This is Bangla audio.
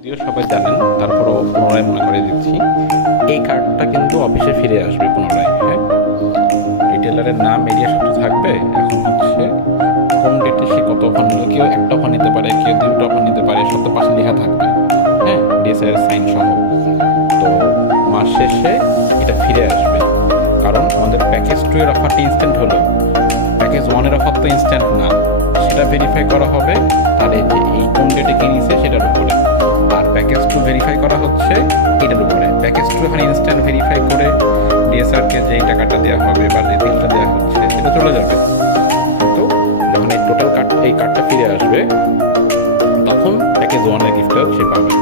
যদিও সবাই জানেন, তারপরও পুনরায় মনে করে দিচ্ছি, এই কার্ডটা কিন্তু অফিসে ফিরে আসবে পুনরায়। হ্যাঁ, রিটেলারের নাম এরিয়া সূত্র থাকবে। এখন হচ্ছে কোন ডেটে সে কত অফার নিল, কেউ একটা অফার নিতে পারে, কেউ দুটো অফার নিতে পারে, সব তো পাশে লেখা থাকবে। হ্যাঁ, ডিএসআর সাইন সহ। তো মাস শেষে এটা ফিরে আসবে, কারণ আমাদের প্যাকেজ 2 এর অফারটি ইনস্ট্যান্ট হলো, প্যাকেজ 1 এর অফার তো ইনস্ট্যান্ট না। সেটা ভেরিফাই করা হবে তার এই যে এই কোন ডেটে কিনেছে সেটার উপরে, আর প্যাকেজ 2 ভেরিফাই করা হচ্ছে এটার উপরে। প্যাকেজ 2 এখানে ইনস্ট্যান্ট ভেরিফাই করে ডিএসআরকে যেই টাকাটা দেওয়া হবে বা যে বিলটা দেওয়া হচ্ছে সেটা চলে যাবে। তো যখন এই টোটাল কার্ড এই কার্ডটা ফিরে আসবে, তখন প্যাকেজ 1 এর গিফটটা সে পাবে।